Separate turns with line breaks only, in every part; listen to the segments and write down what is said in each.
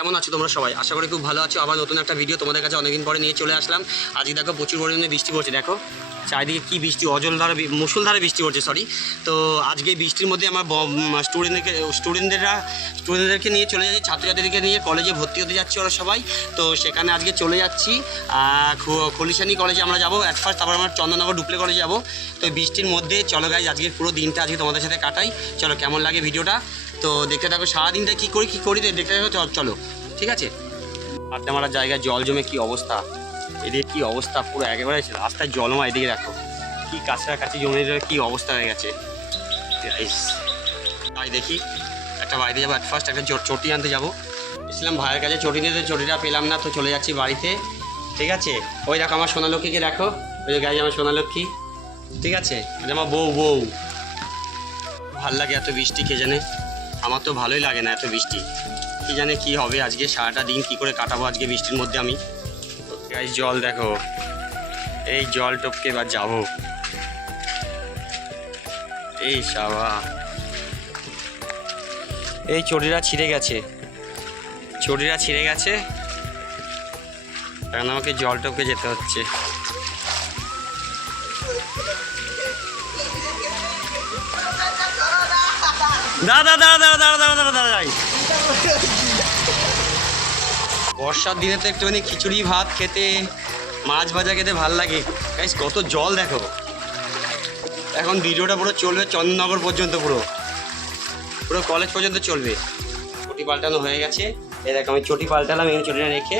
কেমন আছো তোমরা সবাই? আশা করি খুব ভালো আছো। আবার নতুন একটা ভিডিও তোমাদের কাছে অনেকদিন পরে নিয়ে চলে আসলাম। আজকে দেখো প্রচুর পরিমাণে বৃষ্টি পড়ছে। দেখো, চারিদিকে কি বৃষ্টি অজলধারে মুষলধারে বৃষ্টি পড়ছে সরি তো আজকে বৃষ্টির মধ্যে আমার স্টুডেন্টদেরকে স্টুডেন্টদেররা স্টুডেন্টদেরকে নিয়ে চলে যাচ্ছি ছাত্রছাত্রীদেরকে নিয়ে কলেজে ভর্তি হতে যাচ্ছি ওরা সবাই। তো সেখানে আজকে চলে যাচ্ছি। খলিশানি কলেজে আমরা যাব। অ্যাট ফার্স্ট তারপর আমরা চন্দননগর ডুপ্লে কলেজে যাব। তো বৃষ্টির মধ্যে, চলো গাইজ আজকে পুরো দিনটা আজকে তোমাদের সাথে কাটাই। চলো, কেমন লাগে ভিডিওটা তো দেখতে থাকো, সারাদিনটা কী করি কী করি দেখতে থাকো, চলো ঠিক আছে? আড্ডা মারার জায়গায় জল জমে কি অবস্থা? এদিকে কি অবস্থা? পুরো একেবারে রাস্তায় জলমা এদিকে দেখো। কি কাছাকাছি জমে কি অবস্থা হয়ে গেছে। তাই দেখি, একটা বাড়িতে যাব। ফার্স্ট একটা চটি আনতে যাব। ইসলাম ভাইয়ের কাছে, চটি নিতে চটিটা পেলাম না, তো চলে যাচ্ছি বাড়িতে। ঠিক আছে? ওই দেখো আমার সোনালক্ষ্মীকে দেখো। ওই গাড়ি আমার সোনালক্ষ্মী ঠিক আছে? এটা আমার বউ বউ। ভালো লাগে এত বৃষ্টি, কে জানে? আমার তো ভালোই লাগে না এত বৃষ্টি। কি জানে কি হবে আজকে, সারাটা দিন কি করে কাটাবো আজকে বৃষ্টির মধ্যে আমি। গাইস জল দেখো। এই জল টপকে এবার যাব। এই সাবা। এই চটিটা ছিঁড়ে গেছে। চটিটা ছিঁড়ে গেছে। এখন আমাকে জল টপকে যেতে হচ্ছে। দাদা দাদা দাদা দাদা দাদা দাদা বর্ষার দিনে তো একটুখানি খিচুড়ি, ভাত খেতে, মাছ ভাজা খেতে ভালো লাগে। গাইস কত জল দেখো। এখন ভিডিওটা পুরো চলবে চন্দননগর পর্যন্ত পুরো। পুরো কলেজ পর্যন্ত চলবে। চটি পাল্টানো হয়ে গেছে। এই দেখো, আমি চটি পাল্টালাম এই চটিটা রেখে,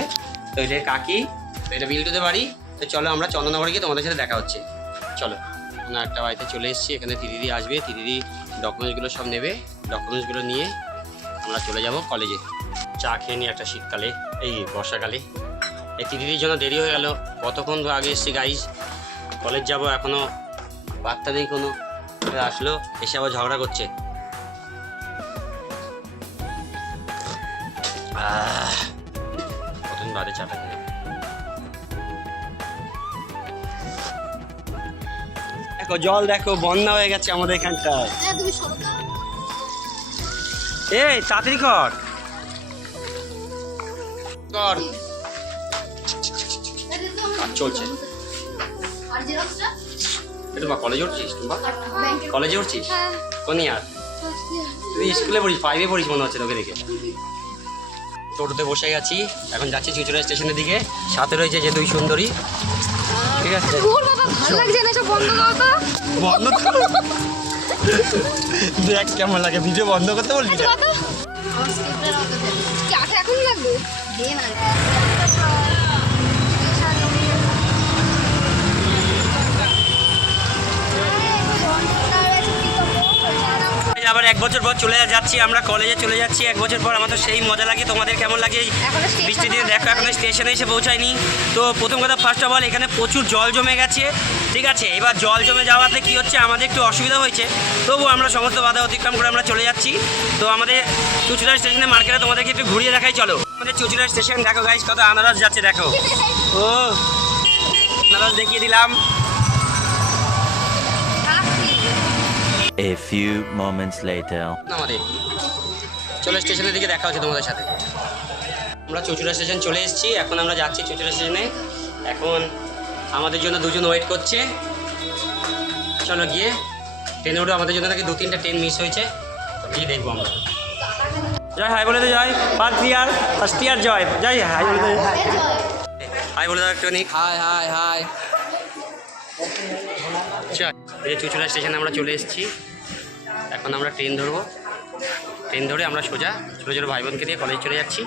তো এটা কাকি, তো এটা বিল্টুতে বাড়ি। তো চলো, আমরা চন্দননগরে গিয়ে তোমাদের সাথে দেখা হচ্ছে। চলো, আমরা একটা বাড়িতে চলে এসেছি। এখানে দিদি আসবে দিদি ডকুমেন্টসগুলো সব নেবে। ডকুমেন্টসগুলো নিয়ে আমরা চলে যাব কলেজে চা খেয়ে নিই একটা শীতকালে, এই বর্ষাকালে। এই দিদির জন্য দেরি হয়ে গেল। কতক্ষণ আগে এসেছি গাইজ কলেজ যাব এখনও বার্তা নেই কোনো। আসলো, এসে আবার ঝগড়া করছে। কতদিন বাদে চাটা খেয়ে দেখো, জল দেখো, বন্যা হয়ে গেছে আমাদের এখানটায়।
হ্যাঁ।
এই তাড়াতাড়ি কর। কর। কাজ চলছে।
আর
এটা বা কলেজে উঠছিস তুমি কলেজে উঠছিস কোন ইয়ার তুই স্কুলে পড়িস ফাইভে পড়িস মনে হচ্ছে তোকে দেখে। টোটোতে বসে গেছি এখন যাচ্ছি চুচুড়া স্টেশনের দিকে। সাথে রয়েছে যে দুই সুন্দরী। ঠিক আছে?
বন্ধ।
দেখ কেমন লাগে ভিডিও বন্ধ করতে বললি
আচ্ছা, এখন লাগবে?
আবার এক বছর পর চলে যাচ্ছি আমরা কলেজে চলে যাচ্ছি। এক বছর পর আমাদের সেই মজা লাগে। তোমাদের কেমন লাগে? বৃষ্টি দিনে দেখো এখন স্টেশনে এসে পৌঁছায়নি। তো প্রথম কথা ফার্স্ট অফ অল এখানে প্রচুর জল জমে গেছে। ঠিক আছে? এবার জল জমে যাওয়াতে কি হচ্ছে আমাদের একটু অসুবিধা হয়েছে। তবু আমরা সমস্ত বাধা অতিক্রম করে আমরা চলে যাচ্ছি। তো আমাদের চুচুড়া স্টেশনে মার্কেটে তোমাদেরকে একটু ঘুরিয়ে দেখাই চলো। আমাদের চুচুড়া স্টেশন দেখো গাইস কত আনারস যাচ্ছে দেখো। ও আনারস দেখিয়ে দিলাম।
A few moments later.
আমাদের। চলো স্টেশনের দিকে দেখা হচ্ছে তোমাদের সাথে। আমরা চুচুড়া স্টেশন চলে এসেছি। এখন আমরা যাচ্ছি চুচুড়া স্টেশনে। এখন আমাদের জন্য দুজন ওয়েট করছে। চলো গিয়ে ট্রেনে উঠে। আমাদের জন্য নাকি দু তিনটা ট্রেন মিস হয়েছে। গিয়ে দেখব আমরা। জয় হাই বলে তো Joy. First year first year Joy. Joy hi বলে দে হাই বলে দাও একটুখানি
হাই হাই হাই।
চল। এই চুচুড়া স্টেশনে আমরা চলে এসেছি। এখন আমরা ট্রেন ধরবো। ট্রেন ধরে আমরা সোজা ছোটো ছোটো ভাই বোনকে নিয়ে কলেজ চলে যাচ্ছি।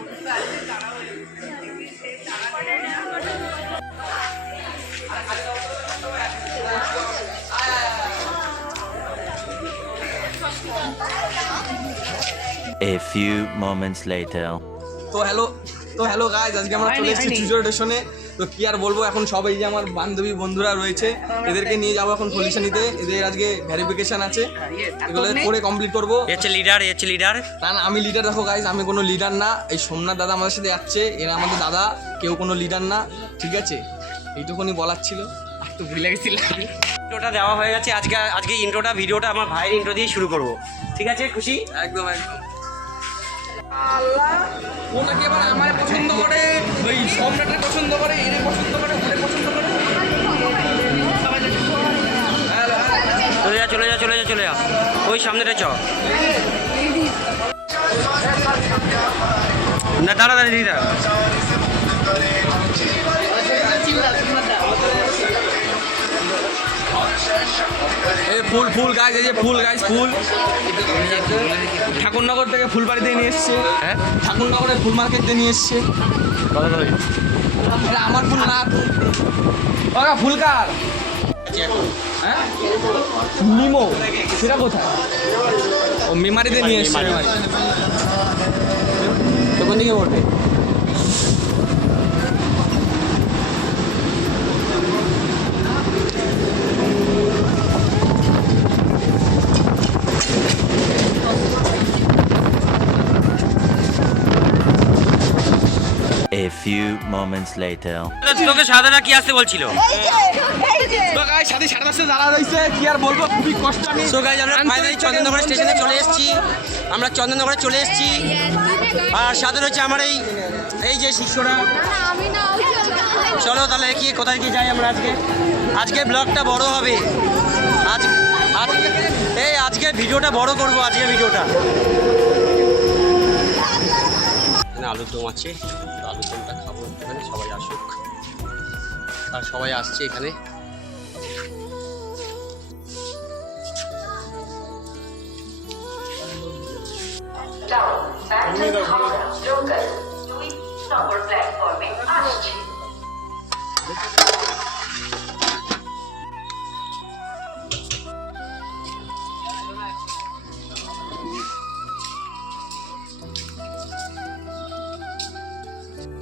A few moments later.
তো হ্যালো তো হ্যালো গাইজ আজকে আমরা চলে এসেছি চুচুড়া স্টেশনে তো কি আর বলব এখন সবাই যে আমার বান্ধবী বন্ধুরা রয়েছে এদেরকে নিয়ে যাব এখন খলিশানিতে এদের আজকে ভেরিফিকেশন আছে। এগুলো করে কমপ্লিট করব।
এ হচ্ছে লিডার এ হচ্ছে লিডার
না না আমি লিডার দেখো গাইজ আমি কোনো লিডার না। এই সোমনাথ দাদা আমাদের সাথে যাচ্ছে এরা আমাদের দাদা কেউ কোনো লিডার না ঠিক আছে? এইটুকুনি বলার ছিল। আর তো ভুলে গেছিলাম।
ইন্ট্রোটা দেওয়া হয়ে গেছে আজকে আজকে ইন্ট্রোটা ভিডিওটা আমার ভাইয়ের ইন্ট্রো দিয়ে শুরু করব। ঠিক আছে খুশি?
একদম একদম। আল্লাহ। ও আবার আমার পছন্দ করে, ওই সম্রাটের পছন্দ করে এর পছন্দ করে ওদের পছন্দ করে।
চলে যা চলে যা চলে যা চলে যা। ওই সামনেটা চ। না, দাঁড়া দাঁড়িয়ে দিদি, দাঁড়া।
ফুল ফুল গাছ এই যে ফুল গাছ ফুল। ঠাকুরনগর থেকে ফুলবাড়িতে নিয়ে এসছে।
হ্যাঁ?
ঠাকুরনগরের ফুল মার্কেট থেকে নিয়ে এসছে। আমার ফুল না ওরা ফুল কার? হ্যাঁ? মিমো সেটা কোথায়? ও মেমারিতে নিয়ে এসছে মেমারি।
তো কোন দিকে পড়বে
few moments later.
তোকে সাদাটা কি আসতে বলছিল?
সাথে সাড়ে দশটা দাঁড়া রয়েছে কি আর বলব? খুবই কষ্ট আমি
সো গাইজ আমরা ফাইনালি চন্দননগর স্টেশনে চলে এসেছি। আমরা চন্দননগরে চলে এসেছি। আর সাথে রয়েছে আমার এই এই যে শিষ্যরা। চলো তাহলে কি কোথায় কি যাই আমরা আজকে? আজকে ব্লগটা বড় হবে। আজ আজ এই আজকে ভিডিওটা বড় করব আজকে ভিডিওটা। আলুর দম আছে আলুর দমটা খাব এখানে, সবাই আসুক। আর সবাই আসছে এখানে।
প্ল্যাটফর্মে আসছে।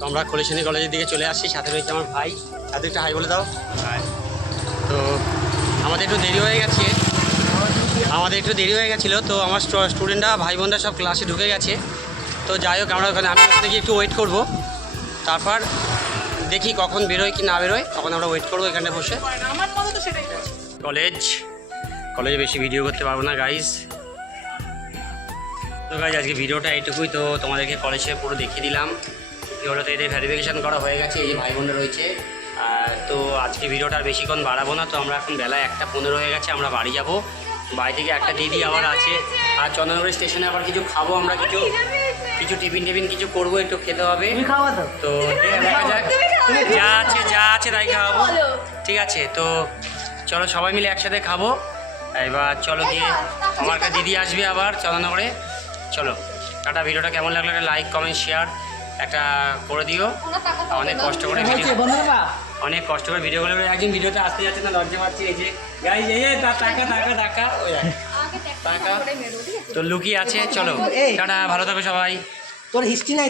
তো আমরা খোলেশানি কলেজের দিকে চলে আসছি সাথে রয়েছে আমার ভাই। সাথে একটা হাই বলে দাও। তো আমাদের একটু দেরি হয়ে গেছে। আমাদের একটু দেরি হয়ে গেছিল তো আমার স্টুডেন্টরা ভাই বোনরা সব ক্লাসে ঢুকে গেছে। তো যাই হোক আমরা ওখানে আমি ওখানে গিয়ে একটু ওয়েট করব। তারপর দেখি কখন বেরোয় কি না বেরোয় তখন আমরা ওয়েট করব এখানে বসে। কলেজ কলেজে বেশি ভিডিও করতে পারব না গাইজ তো গাইজ আজকে ভিডিওটা এইটুকুই তো তোমাদেরকে কলেজে পুরো দেখিয়ে দিলাম। কি হলো তো এদের ভ্যারিফিকেশান করা হয়ে গেছে এই যে ভাই বোনরা রয়েছে। আর তো আজকে ভিডিওটা আর বেশিক্ষণ বাড়াবো না তো আমরা এখন বেলায় একটা পনেরো হয়ে গেছে আমরা বাড়ি যাব। বাড়ি থেকে একটা দিদি আবার আছে। আর চন্দননগর স্টেশনে আবার কিছু খাব আমরা কিছু কিছু টিফিন টিফিন কিছু করব একটু খেতে হবে। তো দে- দেখা যাক। যা আছে যা আছে তাই খাওয়াবো। ঠিক আছে তো চলো সবাই মিলে একসাথে খাব। এবার চলো গিয়ে আমার কাছে দিদি আসবে আবার চন্দননগরে। চলো টাটা ভিডিওটা কেমন লাগল একটা লাইক কমেন্ট শেয়ার একটা করে দিও। অনেক কষ্ট করে ভিডিও অনেক কষ্ট করে ভিডিও করে একদিন ভিডিওতে আসতে যাচ্ছে না লজ্জা পাচ্ছি এই যে গাই এই তা- টাকা টাকা টাকা ওই টাকা তো লুকি আছে চলো। টাটা ভালো থাকবে সবাই।
তোর হিস্ট্রি নাই।